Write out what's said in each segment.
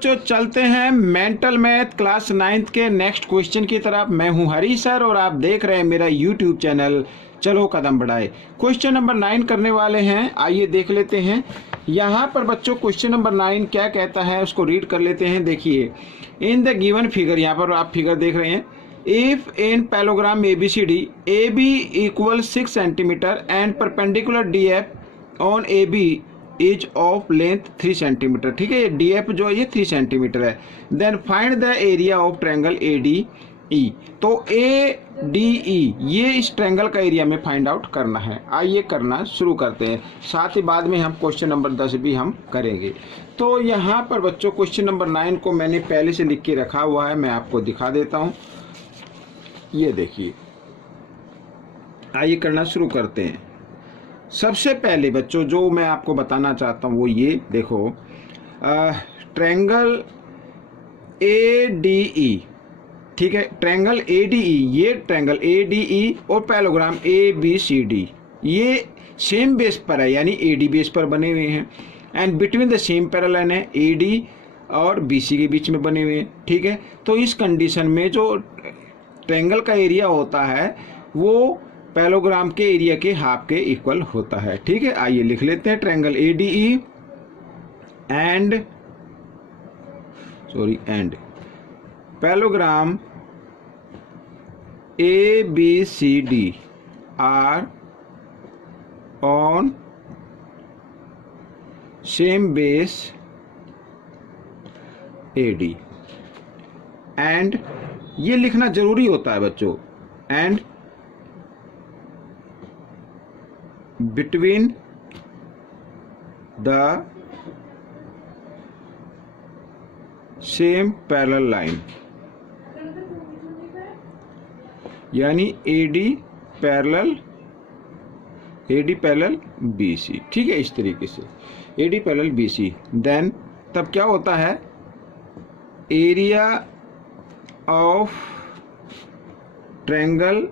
बच्चों चलते हैं मेंटल मैथ क्लास 9th के नेक्स्ट क्वेश्चन की तरफ। मैं हूं हरी सर और आप देख रहे हैं मेरा यूट्यूब चैनल चलो कदम बढ़ाए। क्वेश्चन नंबर 9 करने वाले हैं, आइए देख लेते हैं। यहाँ पर बच्चों क्वेश्चन नंबर 9 क्या कहता है उसको रीड कर लेते हैं। देखिए, इन द गिवन फिगर, यहाँ पर आप फिगर देख रहे हैं, if in parallelogram ABCD AB equal 6 centimetre and perpendicular DF on AB is of length 3 centimetre. ठीक है, ये DF जो है ये 3 सेंटीमीटर है। Then find the area of triangle ADE। तो ADE ये इस ट्रायंगल का एरिया में फाइंड आउट करना है। आइए करना शुरू करते हैं, साथ ही बाद में हम क्वेश्चन नंबर 10 भी हम करेंगे। तो यहाँ पर बच्चों क्वेश्चन नंबर 9 को मैंने पहले से लिख के रखा हुआ है, मैं आपको दिखा देता हूँ। ये देखिए, आइए करना शुरू करते हैं। सबसे पहले बच्चों जो मैं आपको बताना चाहता हूँ वो ये देखो, ट्रायंगल ADE, ठीक है, ट्रायंगल ADE, ये ट्रायंगल ADE और पैलोग्राम ABCD ये सेम बेस पर है, यानी AD बेस पर बने हुए हैं and between the same parallel है, AD और BC के बीच में बने हुए हैं। ठीक है, तो इस कंडीशन में जो ट्रायंगल का एरिया होता है वो पैलोग्राम के एरिया के हाफ के इक्वल होता है। ठीक है, आइए लिख लेते हैं। Triangle ADE and parallelogram ABCD are on same base AD and ये लिखना जरूरी होता है बच्चों, and between the same parallel line, यानी AD पैरेलल BC। ठीक है, इस तरीके से AD पैरेलल BC। देन तब क्या होता है, एरिया ऑफ ट्रायंगल,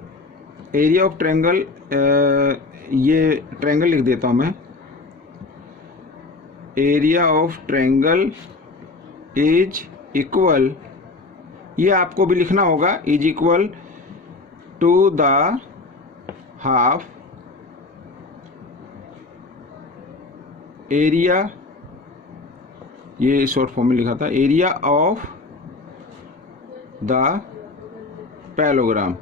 ये ट्रायंगल लिख देता हूं मैं, area of triangle is equal, ये आपको भी लिखना होगा, is equal to the half area, ये शॉर्ट फॉर्म में लिखा था, एरिया ऑफ द पैलोग्राम।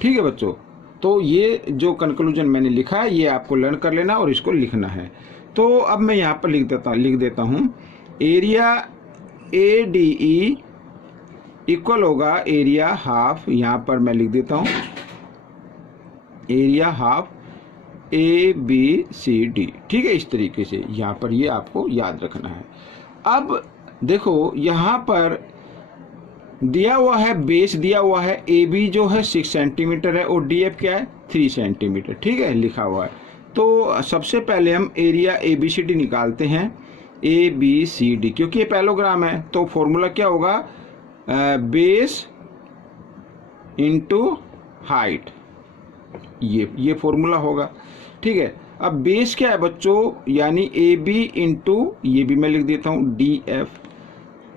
ठीक है बच्चों, तो ये जो कंक्लूजन मैंने लिखा है ये आपको लर्न कर लेना और इसको लिखना है। तो अब मैं यहाँ पर लिख देता हूँ, एरिया ADE इक्वल होगा एरिया हाफ, यहाँ पर मैं लिख देता हूँ एरिया हाफ ABCD। ठीक है, इस तरीके से यहाँ पर ये आपको याद रखना है। अब देखो यहाँ पर दिया हुआ है, बेस दिया हुआ है, AB जो है 6 सेंटीमीटर है और DF क्या है 3 सेंटीमीटर। ठीक है, लिखा हुआ है। तो सबसे पहले हम एरिया ABCD निकालते हैं, ABCD, क्योंकि ये पैलोग्राम है तो फॉर्मूला क्या होगा, बेस इंटू हाइट, ये फॉर्मूला होगा। ठीक है, अब बेस क्या है बच्चों, यानी AB इंटू, ये भी मैं लिख देता हूँ DF,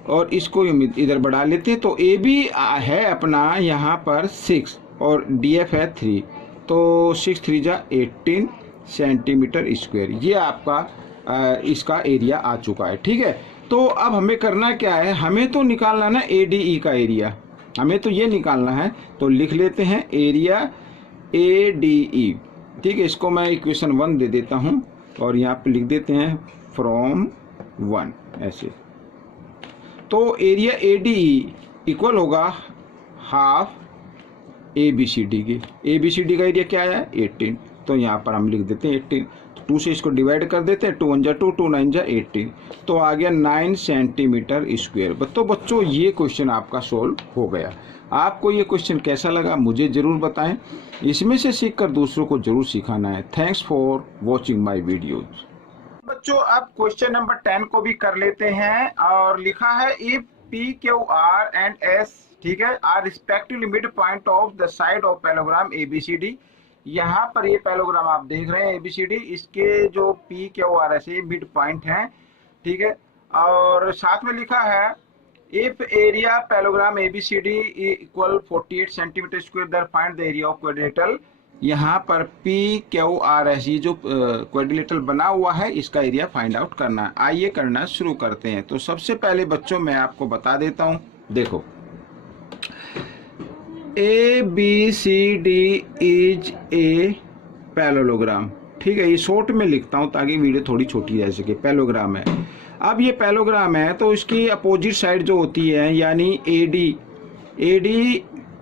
और इसको इधर बढ़ा लेते हैं। तो AB है अपना यहाँ पर 6 और DF है 3, तो 6 3 जा 18 सेंटीमीटर स्क्वायर, ये आपका इसका एरिया आ चुका है। ठीक है, तो अब हमें करना क्या है, हमें तो निकालना ना ADE का एरिया, हमें तो ये निकालना है। तो लिख लेते हैं एरिया ADE। ठीक है, इसको मैं इक्वेशन 1 दे देता हूँ और यहाँ पे लिख देते हैं फ्रॉम 1 ऐसे। तो एरिया ADE इक्वल होगा हाफ ABCD की। ABCD का एरिया क्या है 18, तो यहाँ पर हम लिख देते हैं 18। तो 2 से इसको डिवाइड कर देते हैं, 2 1 जा 2, 2 9 जा 18, तो आ गया 9 सेंटीमीटर स्क्वायर। तो बच्चों ये क्वेश्चन आपका सोल्व हो गया। आपको ये क्वेश्चन कैसा लगा मुझे ज़रूर बताएं, इसमें से सीखकर दूसरों को जरूर सिखाना है। Thanks for watching my videos. बच्चों अब क्वेश्चन नंबर 10 को भी कर लेते हैं, और लिखा है इफ PQR एंड S, ठीक है, are respectively mid point of the side of parallelogram ABCD। यहाँ पर ये पैलोग्राम आप देख रहे हैं ABCD, इसके जो PQR है मिड पॉइंट है, ठीक है, और साथ में लिखा है if area parallelogram ABCD equal 48 centimetre square then find the area of quadrilateral. यहाँ पर PQRS ये जो क्वाड्रिलेटरल बना हुआ है इसका एरिया फाइंड आउट करना है। आइए करना शुरू करते हैं। तो सबसे पहले बच्चों मैं आपको बता देता हूँ, देखो ABCD इज ए पैरेललोग्राम, ठीक है। ये शॉर्ट में लिखता हूँ ताकि वीडियो थोड़ी छोटी रह सके। पैरेललोग्राम है। अब ये पैरेललोग्राम है तो इसकी अपोजिट साइड जो होती है यानी AD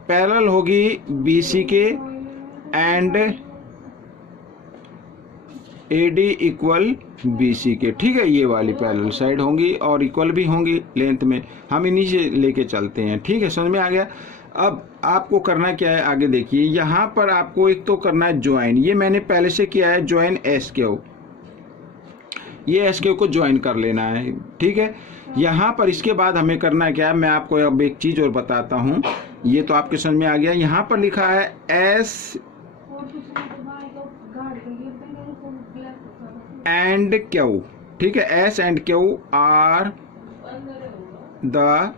पैरेलल होगी BC के एंड AD इक्वल BC के, ठीक है। ये वाली पैरेलल साइड होंगी और इक्वल भी होंगी लेंथ में। हम इन्हीं से लेके चलते हैं, ठीक है। समझ में आ गया। अब आपको करना क्या है आगे देखिए। यहाँ पर आपको एक तो करना है ज्वाइन, ये मैंने पहले से किया है ज्वाइन SQ, ये SQ को ज्वाइन कर लेना है, ठीक है। यहाँ पर इसके बाद हमें करना क्या है, मैं आपको अब एक चीज और बताता हूँ। ये तो आपके समझ में आ गया। यहाँ पर लिखा है S एंड Q, ठीक है। S and Q are the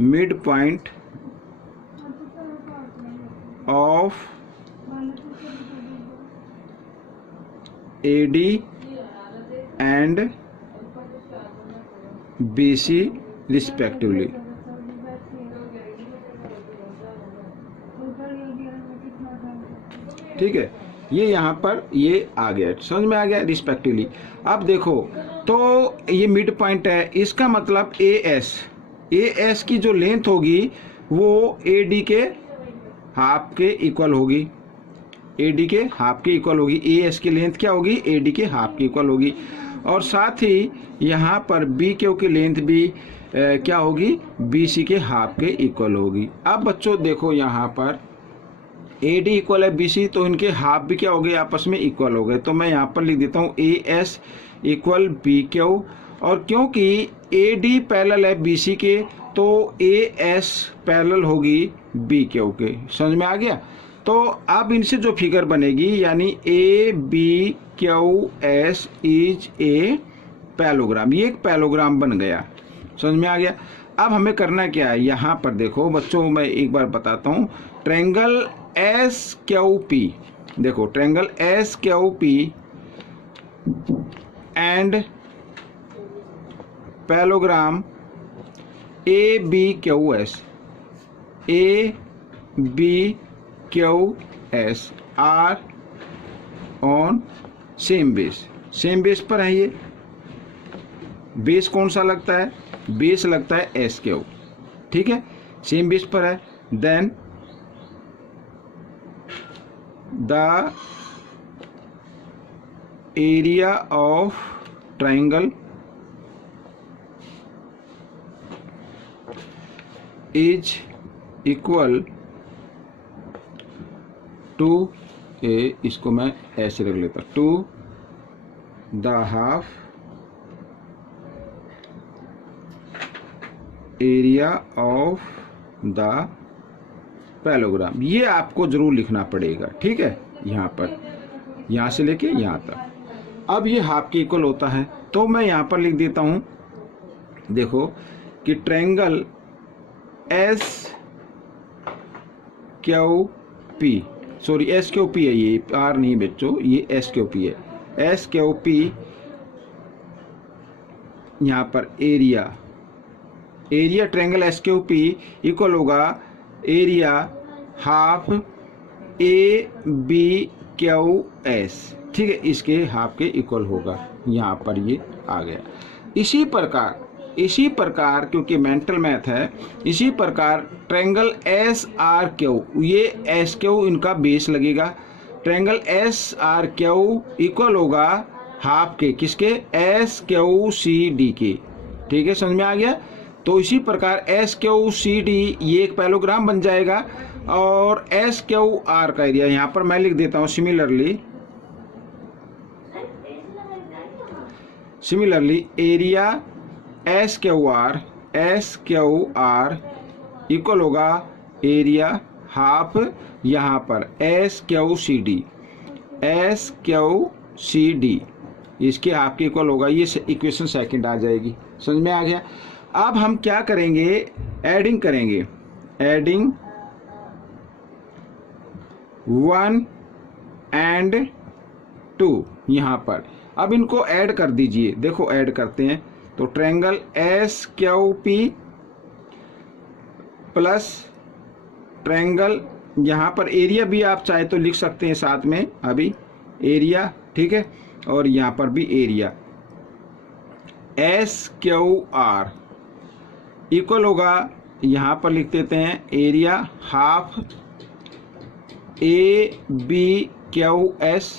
mid point of AD and BC respectively, ठीक है। ये यहाँ पर ये आ गया, समझ में आ गया, रिस्पेक्टिवली। अब देखो तो ये मिड पॉइंट है, इसका मतलब AS की जो लेंथ होगी वो AD के हाफ के इक्वल होगी, AD के हाफ के इक्वल होगी। AS की लेंथ क्या होगी, AD के हाफ के इक्वल होगी। और साथ ही यहाँ पर BQ की लेंथ भी क्या होगी, BC के हाफ के इक्वल होगी। अब बच्चों देखो यहाँ पर AD इक्वल है BC, तो इनके हाफ भी क्या हो गए, आपस में इक्वल हो गए। तो मैं यहाँ पर लिख देता हूँ AS इक्वल BQ, और क्योंकि AD पैरेलल है BC के तो AS पैरेलल होगी BQ के। समझ में आ गया। तो अब इनसे जो फिगर बनेगी यानी ABQS इज ए पैरेललोग्राम, ये एक पैरेललोग्राम बन गया। समझ में आ गया। अब हमें करना क्या है, यहाँ पर देखो बच्चों मैं एक बार बताता हूँ। ट्रायंगल SQP, देखो triangle SQP and parallelogram ABQS are on same base, same base पर है। ये बेस कौन सा लगता है, बेस लगता है SQ, ठीक है, सेम बेस पर है। Then the area of triangle is equal to इसको मैं ऐसे रख लेता, to the half area of the parallelogram. ये आपको जरूर लिखना पड़ेगा, ठीक है। यहाँ पर यहाँ से लेके यहाँ तक। अब ये हाफ के इक्वल होता है तो मैं यहाँ पर लिख देता हूँ, देखो कि ट्रायंगल SQP, सॉरी SQP है, ये आर नहीं बच्चों, ये SQP है। SQP यहाँ पर एरिया ट्रायंगल SQP इक्वल होगा एरिया हाफ ABQS, ठीक है, इसके हाफ के इक्वल होगा। यहाँ पर ये आ गया। इसी प्रकार क्योंकि मेंटल मैथ है, इसी प्रकार ट्रायंगल SRQ, ये SQ इनका बेस लगेगा। ट्रायंगल SRQ इक्वल होगा हाफ के किसके, SQCD के, ठीक है। समझ में आ गया। तो इसी प्रकार SQCD ये एक पैरेललोग्राम बन जाएगा और SQR का एरिया यहाँ पर मैं लिख देता हूँ सिमिलरली एरिया SQR इक्वल होगा एरिया हाफ यहाँ पर SQCD इसके आपके इक्वल होगा, ये इक्वेशन सेकंड आ जाएगी। समझ में आ गया। अब हम क्या करेंगे, एडिंग करेंगे, एडिंग 1 एंड 2 यहाँ पर। अब इनको ऐड कर दीजिए, देखो ऐड करते हैं तो ट्रायंगल SQP प्लस ट्रायंगल, यहाँ पर एरिया भी आप चाहे तो लिख सकते हैं साथ में, अभी एरिया, ठीक है, और यहाँ पर भी एरिया SQR इक्वल होगा, यहाँ पर लिख देते हैं एरिया हाफ ABQS,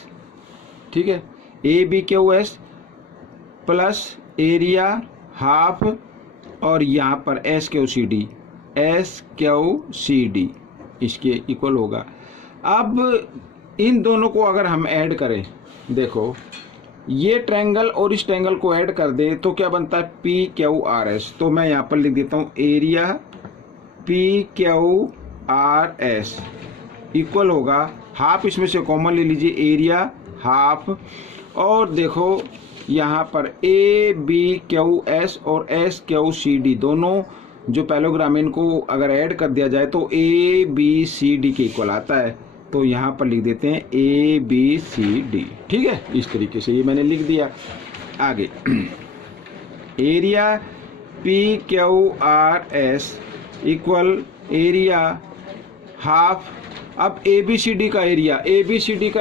ठीक है, ABQS प्लस एरिया हाफ और यहाँ पर SQCD इसके इक्वल होगा। अब इन दोनों को अगर हम ऐड करें, देखो ये ट्रायंगल और इस ट्रायंगल को ऐड कर दे तो क्या बनता है PQRS। तो मैं यहाँ पर लिख देता हूँ एरिया PQRS इक्वल होगा हाफ, इसमें से कॉमन ले लीजिए एरिया हाफ, और देखो यहाँ पर ABQS और SQCD दोनों जो पैरेललोग्राम इनको अगर ऐड कर दिया जाए तो ABCD के इक्वल आता है। तो यहाँ पर लिख देते हैं ABCD, ठीक है, इस तरीके से ये मैंने लिख दिया। आगे area PQRS equal area half. अब ABCD का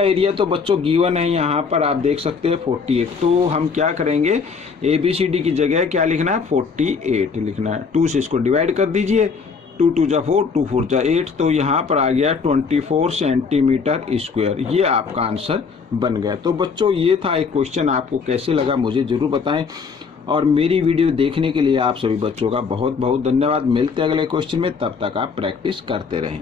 एरिया तो बच्चों गिवन है, यहाँ पर आप देख सकते हैं 48। तो हम क्या करेंगे, ABCD की जगह क्या लिखना है, 48 लिखना है। 2 से इसको डिवाइड कर दीजिए, 2 2 जा 4, 2 4 जा 8, तो यहाँ पर आ गया 24 सेंटीमीटर स्क्वायर। ये आपका आंसर बन गया। तो बच्चों ये था एक क्वेश्चन, आपको कैसे लगा मुझे ज़रूर बताएं, और मेरी वीडियो देखने के लिए आप सभी बच्चों का बहुत बहुत धन्यवाद। मिलते हैं अगले क्वेश्चन में, तब तक आप प्रैक्टिस करते रहें।